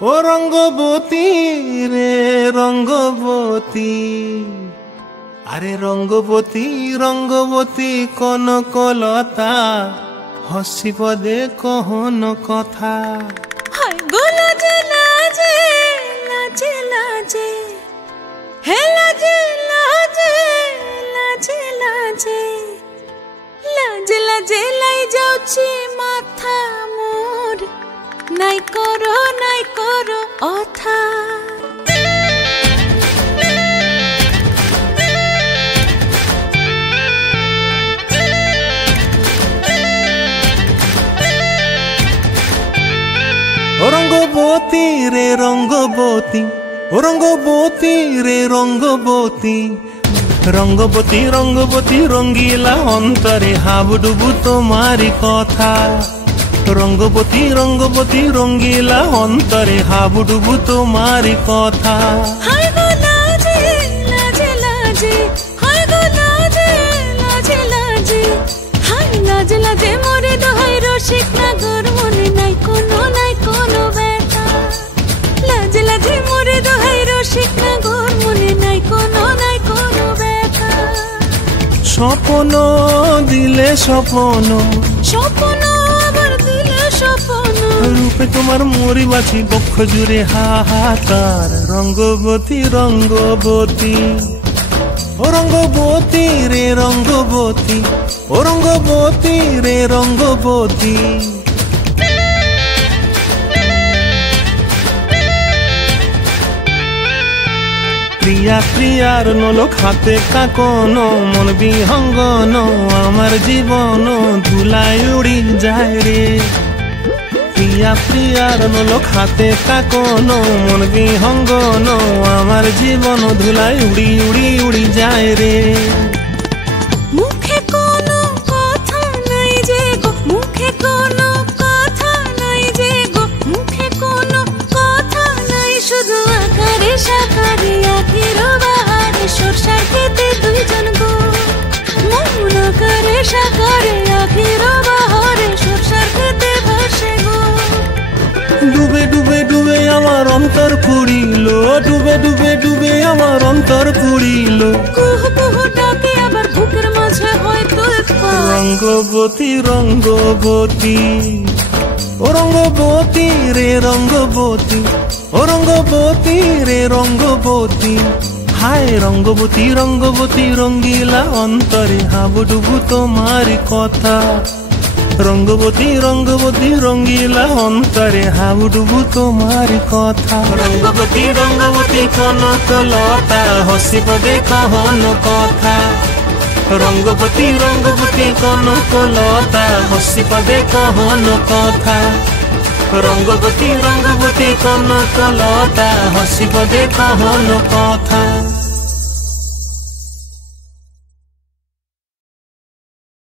ও রঙ্গবতী রে রঙ্গবতী, আরে রঙ্গবতী রঙ্গবতী কনকলতা, হসিব দে কহন কথা। হায় গো লাজে লাজে লাজে লাজে, হে লাজে লাজে লাজে লাজে, লাজে লাজে লাই যাଉଛି মাথা মোর, নাই করো অথা। রঙ্গবতী রে রঙ্গবতী, ও রঙ্গবতী রে রঙ্গবতী, রঙ্গবতী রঙ্গবতী রঙ্গিলা অন্তরে হাবুডুবু তোমারি কথা। রঙ্গবতী রঙ্গবতী রঙ্গিলা অন্তরে হাবুডুবু তোমারি কথা। হায় গো লাজে লাজে লাজে, হায় গো লাজে লাজে লাজে, হায় লাজে লাজে মোরে দোহাই রসিক নাগর, মনে নাই কোনো ব্যথা। লাজে লাজে মোরে দোহাই রসিক নাগর, মনে নাই কোনো ব্যথা। স্বপ্ন দিলে স্বপ্ন, স্বপ্ন আবার দিলে স্বপ্ন, রূপে তোমার মরি বাছি বক্ষ জুড়ে হাহাকার। রঙ্গবতী রঙ্গবতী, ও রঙ্গবতী রে রঙ্গবতী, ও রঙ্গবতী রে রঙ্গবতী। প্রিয়া প্রিয়ার নলোক হাতে কাকন, মন বিহঙ্গন আমার জীবন ধুলায় উড়ি যায় রে। প্রিয়া প্রিয়ার নলোক হাতে কাকন, মন বিহঙ্গন আমার জীবন ধুলায় উড়ি উড়ি উড়ি যায় রে। মুখে কোনো কথা নাই যে গো, মুখে কোনো কথা নাই যে গো, মুখে কোনো কথা নাই, শুধু আকারে সাকারে আখির বাহারে সরষার খেতে দুইজন গো। মন আকারে সাকারে আখির বাহারে সরষার খেতে ভাসে গো। ডুবে ডুবে ডুবে আমার অন্তর পুড়িল, ডুবে ডুবে ডুবে আমার অন্তর পুড়িল। কুহু কুহু ডাকে আবার বুকের মাঝে হয় তোলপাড়। রঙ্গবতী রঙ্গবতী, ও রঙ্গবতী রে রঙ্গবতী, ও রঙ্গবতী রে রঙ্গবতী। হায় রঙ্গবতী রঙ্গবতী রঙ্গিলা অন্তরে হাবুডুবু তোমারি কথা। রঙ্গবতী রঙ্গবতী রঙ্গিলা অন্তরে হাবুডুবু তোমারি কথা। রঙ্গবতী রঙ্গবতী কনকলতা, হসিব দে কহন কথা। রঙ্গবতী রঙ্গবতী কনকলতা, হসিব দে কহন কথা। রঙ্গবতী রঙ্গবতী কনকলতা, হসিব দে কহন কথা।